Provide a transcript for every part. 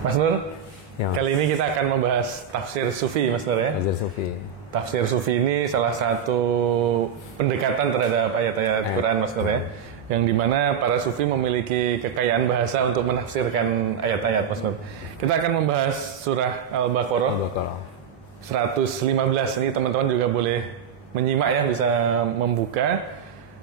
Mas Nur, Ya. kali ini kita akan membahas tafsir sufi, Mas Nur ya. Tafsir sufi. Tafsir sufi ini salah satu pendekatan terhadap ayat-ayat Quran, Mas Nur ya. Yang dimana para sufi memiliki kekayaan bahasa untuk menafsirkan ayat-ayat, Mas Nur. Kita akan membahas surah Al-Baqarah Al-Baqarah. 115. Ini teman-teman juga boleh menyimak ya, bisa membuka.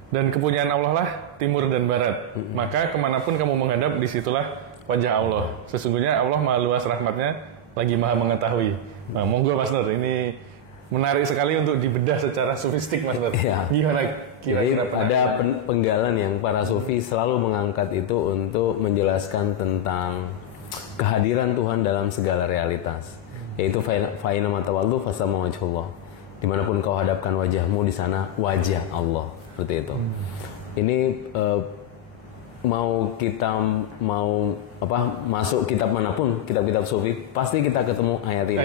Dan kepunyaan Allah lah timur dan barat. Maka kemanapun kamu menghadap, disitulah wajah Allah. Sesungguhnya Allah maha luas rahmatnya, lagi maha mengetahui. Nah, monggo Mas Nur, ini menarik sekali untuk dibedah secara sofistik, Mas Nur. Iya. Gimana Jadi kira-kira ada penggalan yang para sufi selalu mengangkat itu untuk menjelaskan tentang kehadiran Tuhan dalam segala realitas. Yaitu fa'ina matawallu fasama wajhullah. Dimanapun kau hadapkan wajahmu, di sana wajah Allah. Seperti itu. Ini mau kita masuk kitab manapun, kitab-kitab sufi, pasti kita ketemu ayat ini.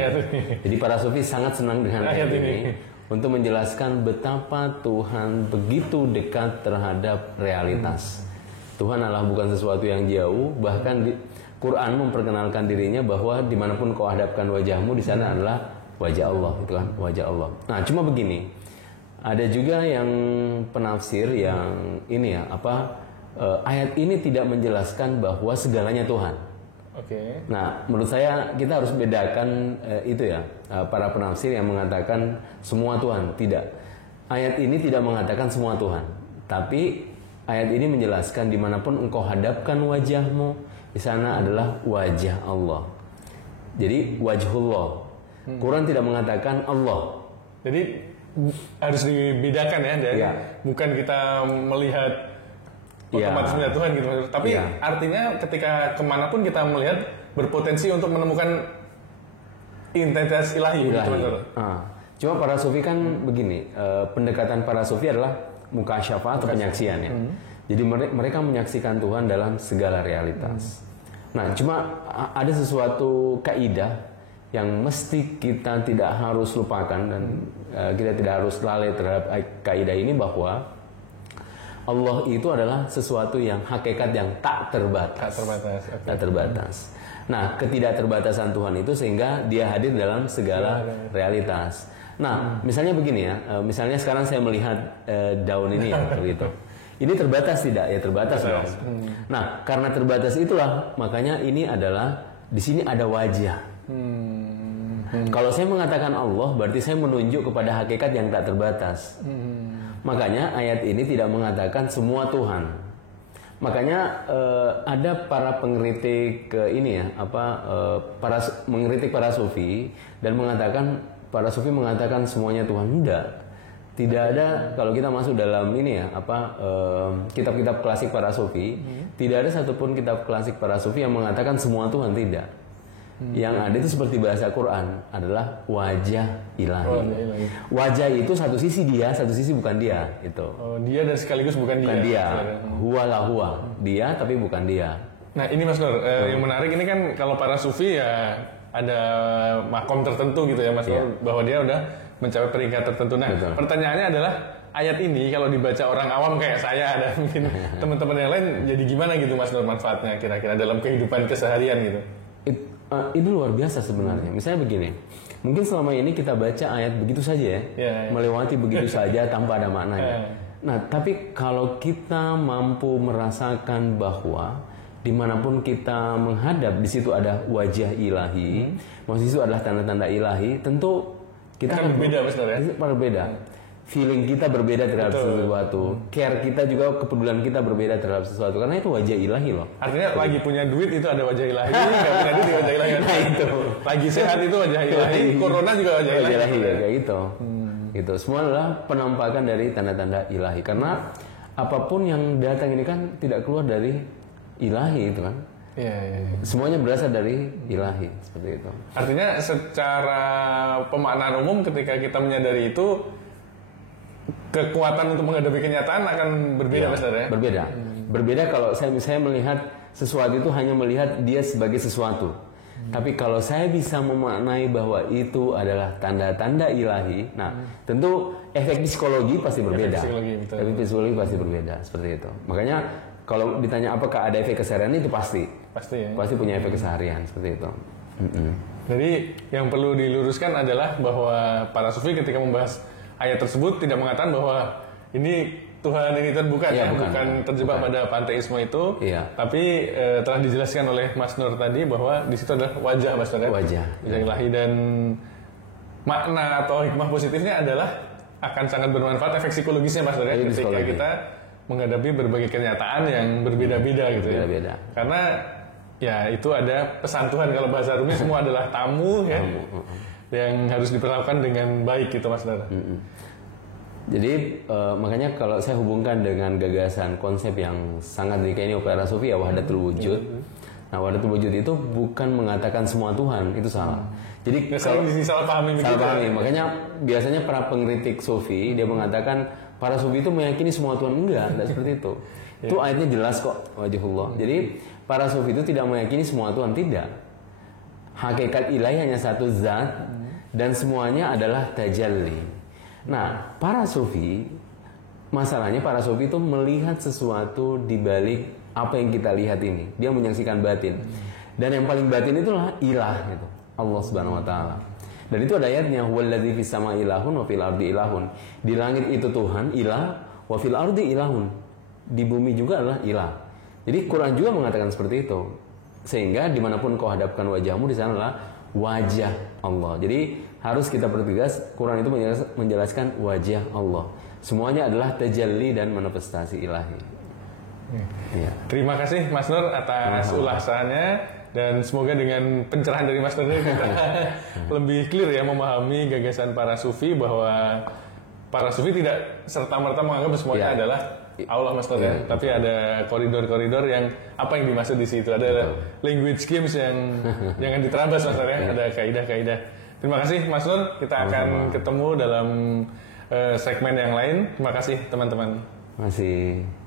Jadi para sufi sangat senang dengan ayat ini untuk menjelaskan betapa Tuhan begitu dekat terhadap realitas. Tuhan adalah bukan sesuatu yang jauh, bahkan Quran memperkenalkan dirinya bahwa dimanapun kau hadapkan wajahmu, di sana adalah wajah Allah, itu kan, wajah Allah. Nah, cuma begini. Ada juga yang penafsir yang ini ya, ayat ini tidak menjelaskan bahwa segalanya Tuhan. Oke. Nah, menurut saya kita harus bedakan itu ya, para penafsir yang mengatakan semua Tuhan. Tidak. Ayat ini tidak mengatakan semua Tuhan. Tapi ayat ini menjelaskan dimanapun engkau hadapkan wajahmu, di sana adalah wajah Allah. Jadi wajhullah. Quran tidak mengatakan Allah. Jadi harus dibedakan ya, dan bukan kita melihat otomatis melihat Tuhan gitu, tapi artinya ketika kemanapun kita melihat berpotensi untuk menemukan identitas ilahi. Cuma para sufi kan begini, pendekatan para sufi adalah mukasyafah atau penyaksian ya. Jadi mereka menyaksikan Tuhan dalam segala realitas. Nah, cuma ada sesuatu kaidah yang mesti kita tidak harus lupakan dan kita tidak harus lalai terhadap kaidah ini, bahwa Allah itu adalah sesuatu yang hakikat yang tak terbatas. Tak terbatas. Nah, ketidakterbatasan Tuhan itu sehingga Dia hadir dalam segala realitas. Nah, misalnya begini ya, misalnya sekarang saya melihat daun ini ya, begitu. Ini terbatas tidak? Ya terbatas dong. Nah, karena terbatas itulah makanya ini adalah di sini ada wajah. Kalau saya mengatakan Allah, berarti saya menunjuk kepada hakikat yang tak terbatas. Makanya ayat ini tidak mengatakan semua Tuhan. Makanya ada para pengkritik mengkritik para sufi dan mengatakan para sufi mengatakan semuanya Tuhan. Tidak ada. Kalau kita masuk dalam ini ya, kitab-kitab klasik para sufi, tidak ada satupun kitab klasik para sufi yang mengatakan semua Tuhan, tidak. Yang ada itu seperti bahasa Quran adalah wajah ilahi. Wajah itu satu sisi dia, satu sisi bukan dia. Itu. Dia dan sekaligus bukan dia. Huwa la huwa. Dia tapi bukan dia. Nah ini Mas Nur, yang menarik ini kan kalau para sufi ya ada makom tertentu gitu ya Mas Nur, bahwa dia udah mencapai peringkat tertentu. Nah pertanyaannya adalah ayat ini kalau dibaca orang awam kayak saya dan mungkin teman-teman yang lain, jadi gimana gitu Mas Nur manfaatnya kira-kira dalam kehidupan keseharian gitu? Ini luar biasa sebenarnya. Misalnya begini, mungkin selama ini kita baca ayat begitu saja ya, melewati begitu saja tanpa ada maknanya. Nah, tapi kalau kita mampu merasakan bahwa dimanapun kita menghadap, di situ ada wajah ilahi, maksud itu adalah tanda-tanda ilahi, tentu kita akan berbeda, berbeda. Feeling kita berbeda terhadap sesuatu, care kita juga, kepedulian kita berbeda terhadap sesuatu, karena itu wajah ilahi loh. Artinya lagi punya duit itu ada wajah ilahi, nggak punya duit wajah ilahi. Nah itu. Lagi sehat itu wajah ilahi, corona juga wajah ilahi. Ya, kayak gitu. Gitu. Semua adalah penampakan dari tanda-tanda ilahi. Karena apapun yang datang ini kan tidak keluar dari ilahi itu kan. Semuanya berasal dari ilahi, seperti itu. Artinya secara pemaknaan umum ketika kita menyadari itu, kekuatan untuk menghadapi kenyataan akan berbeda, Mas ya? Berbeda kalau saya melihat sesuatu itu hanya melihat dia sebagai sesuatu. Tapi kalau saya bisa memaknai bahwa itu adalah tanda-tanda ilahi, nah tentu efek psikologi pasti berbeda. Efek psikologi pasti berbeda, seperti itu. Makanya kalau ditanya apakah ada efek keseharian, itu pasti ya. Pasti punya efek keseharian seperti itu. Jadi yang perlu diluruskan adalah bahwa para sufi ketika membahas ayat tersebut tidak mengatakan bahwa ini Tuhan ini bukan bukan terjebak pada panteisme itu, tapi telah dijelaskan oleh Mas Nur tadi bahwa di situ adalah wajah Mas Nur, wajah ilahi, dan makna atau hikmah positifnya adalah akan sangat bermanfaat efek psikologisnya Mas Nur, ketika kita menghadapi berbagai kenyataan yang berbeda-beda gitu ya. Karena ya itu ada pesan Tuhan, kalau bahasa Rumi semua adalah tamu ya, yang harus diperlakukan dengan baik gitu Mas Nur. Jadi makanya kalau saya hubungkan dengan gagasan konsep yang sangat dikaini oleh para sufi ya, wahdatul wujud. Nah, wahdatul wujud itu bukan mengatakan semua Tuhan, itu salah. Jadi salah pahami. Makanya biasanya para pengkritik sufi dia mengatakan para sufi itu meyakini semua Tuhan, enggak seperti itu. Itu ayatnya jelas kok, wajhullah. Jadi para sufi itu tidak meyakini semua Tuhan, tidak. Hakikat ilahi hanya satu zat dan semuanya adalah tajalli. Nah, para sufi, masalahnya para sufi itu melihat sesuatu di balik apa yang kita lihat ini. Dia menyaksikan batin. Dan yang paling batin itulah ilah gitu. Allah Subhanahu wa taala. Dan itu ada ayatnya, "Walladzi fis sama'i ilahun wa fil ardi ilahun." Di langit itu Tuhan, ilah, wa fil ardi ilahun. Di bumi juga adalah ilah. Jadi Quran juga mengatakan seperti itu. Sehingga dimanapun kau hadapkan wajahmu, di sana adalah wajah Allah. Jadi harus kita pertegas, Quran itu menjelaskan wajah Allah. Semuanya adalah tajalli dan manifestasi ilahi. Terima kasih Mas Nur atas ulasannya, dan semoga dengan pencerahan dari Mas Nur kita lebih clear ya memahami gagasan para sufi, bahwa para sufi tidak serta-merta menganggap semuanya adalah Allah Mas Nur ya, tapi ada koridor-koridor yang apa yang dimaksud di situ, ada language games yang jangan diterabas Mas Nur ya, ada kaidah-kaidah. Terima kasih Mas Nur, kita akan ketemu dalam segmen yang lain. Terima kasih teman-teman. Terima kasih.